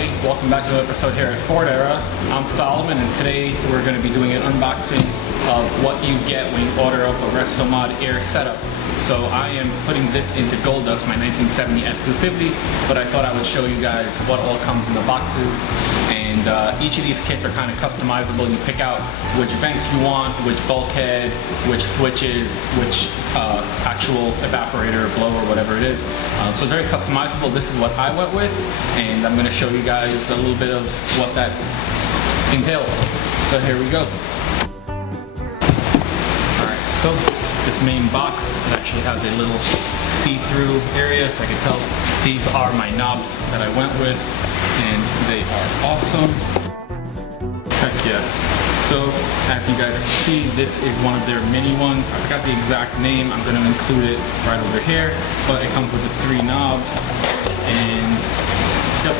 everybody, welcome back to another episode here at Ford Era. I'm Solomon, and today we're going to be doing an unboxing of what you get when you order up a Restomod Air setup. So I am putting this into Gold Dust, my 1970 F250, but I thought I would show you guys what all comes in the boxes. And each of these kits are kind of customizable. You pick out which vents you want, which bulkhead, which switches, which actual evaporator, blower, whatever it is. So it's very customizable. This is what I went with, and I'm going to show you guys a little bit of what that entails. So here we go. Alright, so this main box, it actually has a little see-through area, so I can tell these are my knobs that I went with, and they are awesome. Heck yeah. So, as you guys can see, this is one of their mini ones. I forgot the exact name. I'm going to include it right over here, but it comes with the 3 knobs, and yep,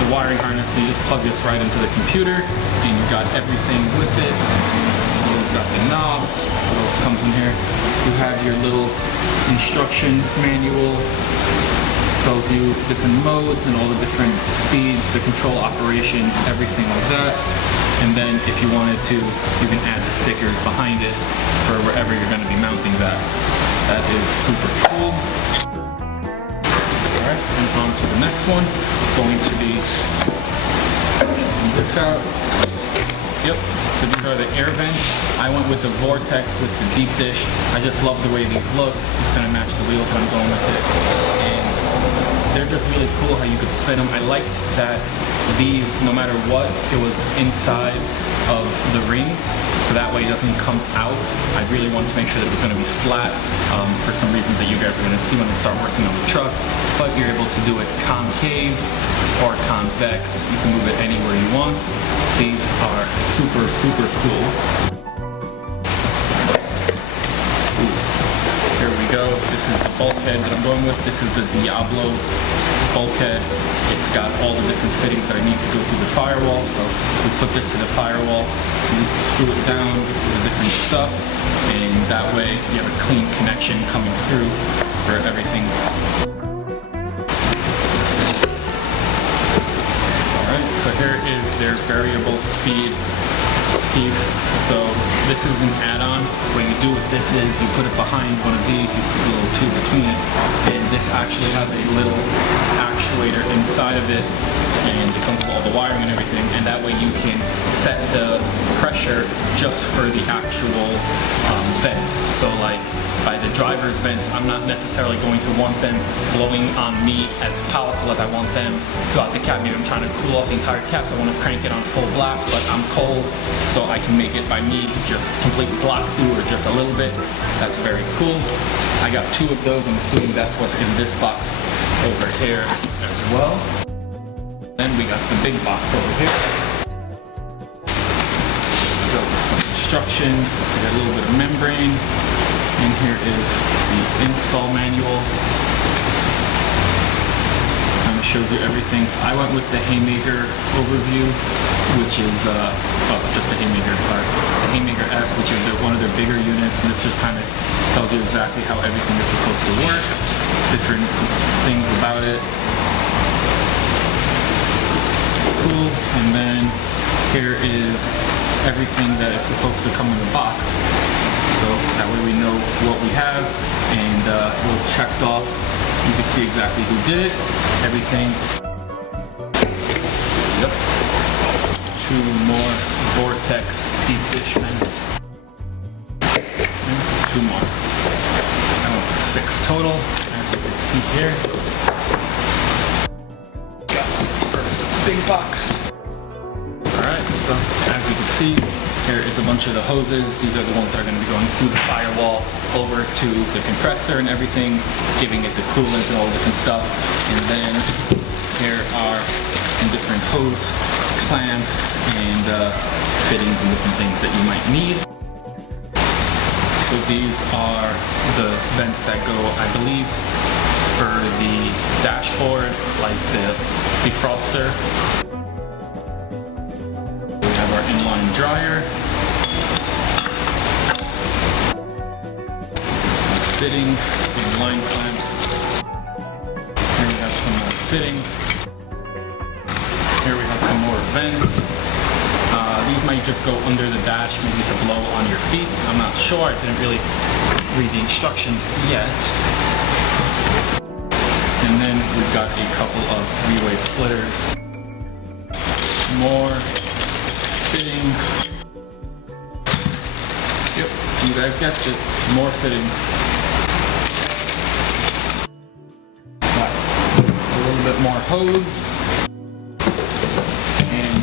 the wiring harness. So you just plug this right into the computer, and you got everything with it. So we've got the knobs. What else comes in here? You have your little instruction manual. Tells you different modes and all the different speeds, the control operations, everything like that. And then if you wanted to, you can add the stickers behind it for wherever you're going to be mounting that. That is super cool. Alright, and on to the next one. Going to be checking this out. Yep, so these are the air vents. I went with the Vortex with the Deep Dish. I just love the way these look. It's going to match the wheels when I'm going with it. And they're just really cool how you could spin them. I liked that these, no matter what, it was inside of the ring, so that way it doesn't come out. I really wanted to make sure that it was going to be flat for some reason that you guys are going to see when I start working on the truck, but you're able to do it concave or convex. You can move it anywhere you want. These are super, super cool. Here we go. This is the bulkhead that I'm going with. This is the Diablo bulkhead. It's got all the different fittings that I need to go through the firewall. So we put this to the firewall, you screw it down with the different stuff, and that way you have a clean connection coming through for everything. Alright, so here is their variable speed piece. So this is an add-on. What you do with this is you put it behind one of these, you put a little tube between it, and this actually has a little actuator inside of it, and it comes with all the wiring and everything, and that way you can set the pressure just for the actual vent. So like by the driver's vents, I'm not necessarily going to want them blowing on me as powerful as I want them throughout the cab. Maybe I'm trying to cool off the entire cab, so I want to crank it on full blast, but I'm cold, so I can make it by me just completely block through or just a little bit. That's very cool. I got 2 of those. I'm assuming that's what's in this box over here as well. Then we got the big box over here. Go with some instructions. We got a little bit of membrane. And here is the install manual. Kind of shows you everything. So I went with the Haymaker overview, which is just the Haymaker, sorry. The Haymaker S, which is one of their bigger units, and it just kind of tells you exactly how everything is supposed to work, different things about it. Cool. And then here is everything that is supposed to come in the box. So that way we know what we have, and it was checked off. You can see exactly who did it, everything. Yep. 2 more Vortex Deep Dish vents. And 2 more. I went with 6 total, as you can see here. Got the first big box. Alright, so as you can see, here is a bunch of the hoses. These are the ones that are going to be going through the firewall over to the compressor and everything, giving it the coolant and all the different stuff. And then here are some different hose clamps and fittings and different things that you might need. So these are the vents that go, I believe, for the dashboard, like the defroster. Our inline dryer, some fittings, and line clamps. Here we have some more fittings. vents. These might just go under the dash, maybe to blow on your feet. I'm not sure. I didn't really read the instructions yet. And then we've got a couple of three-way splitters. More fittings. Yep, you guys guessed it. More fittings. Got a little bit more hose. And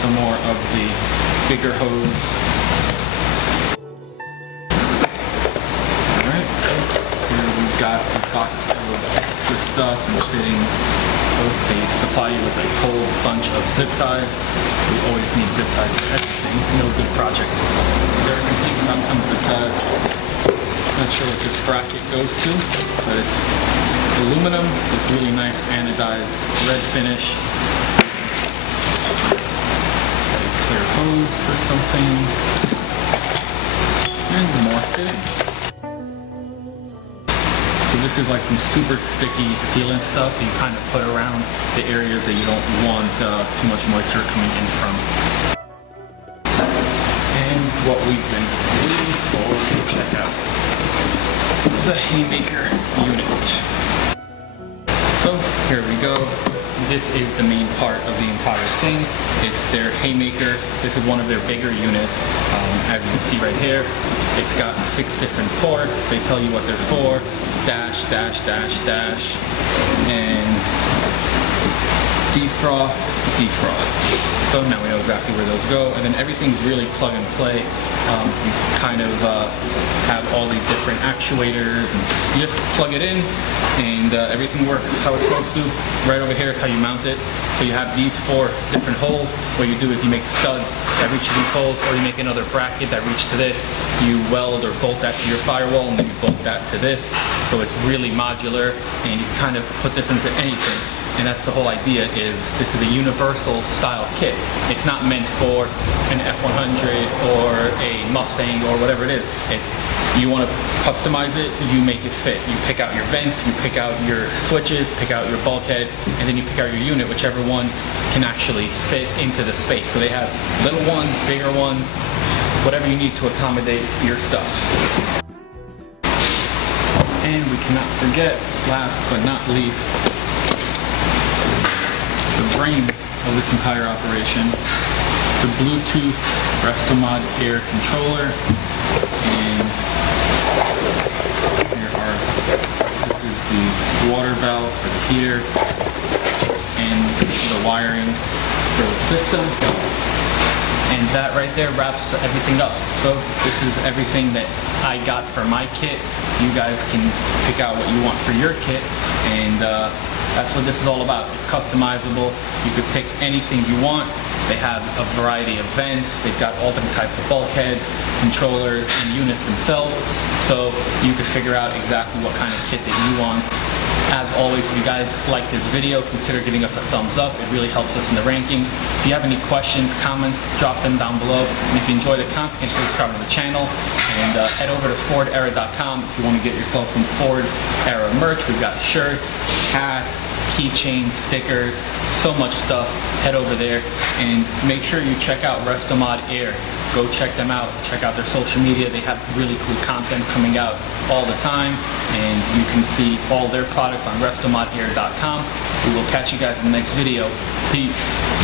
some more of the bigger hose. Alright, so here we've got a box of extra stuff and fittings. So they supply you with a whole bunch of zip ties. We always need zip ties for everything. No good project is ever complete without some zip ties. Not sure what this bracket goes to, but it's aluminum. It's really nice anodized red finish. Got a clear hose for something. And more fittings. So this is like some super sticky sealant stuff that you kind of put around the areas that you don't want too much moisture coming in from. And what we've been waiting for to check out the Haymaker unit. So here we go. This is the main part of the entire thing. It's their Haymaker. This is one of their bigger units. As you can see right here, it's got 6 different ports. They tell you what they're for. Dash, dash, dash, dash, and defrost, defrost. So now we know exactly where those go, and then everything's really plug and play. You kind of have all these different actuators, and you just plug it in, and everything works how it's supposed to. Right over here is how you mount it. So you have these 4 different holes. What you do is you make studs that reach to these holes, or you make another bracket that reach to this. You weld or bolt that to your firewall, and then you bolt that to this. So it's really modular, and you can kind of put this into anything. And that's the whole idea, is this is a universal style kit. It's not meant for an F100 or a Mustang or whatever it is. It's, you want to customize it, you make it fit. You pick out your vents, you pick out your switches, pick out your bulkhead, and then you pick out your unit, whichever one can actually fit into the space. So they have little ones, bigger ones, whatever you need to accommodate your stuff. And we cannot forget, last but not least, the brains of this entire operation, the Bluetooth Restomod air controller. And here are, this is the water valve for the heater and the wiring for the system. And that right there wraps everything up. So this is everything that I got for my kit. You guys can pick out what you want for your kit, and that's what this is all about. It's customizable. You could pick anything you want. They have a variety of vents. They've got all different types of bulkheads, controllers, and units themselves. So you could figure out exactly what kind of kit that you want. As always, if you guys like this video, consider giving us a thumbs up. It really helps us in the rankings. If you have any questions, comments, drop them down below. And if you enjoy the content, consider subscribing to the channel. And head over to FordEra.com if you want to get yourself some Ford Era merch. We've got shirts, hats, keychains, stickers, so much stuff. Head over there and make sure you check out Restomod Air. Go check them out. Check out their social media. They have really cool content coming out all the time, and you can see all their products on RestoModAir.com. We will catch you guys in the next video. Peace.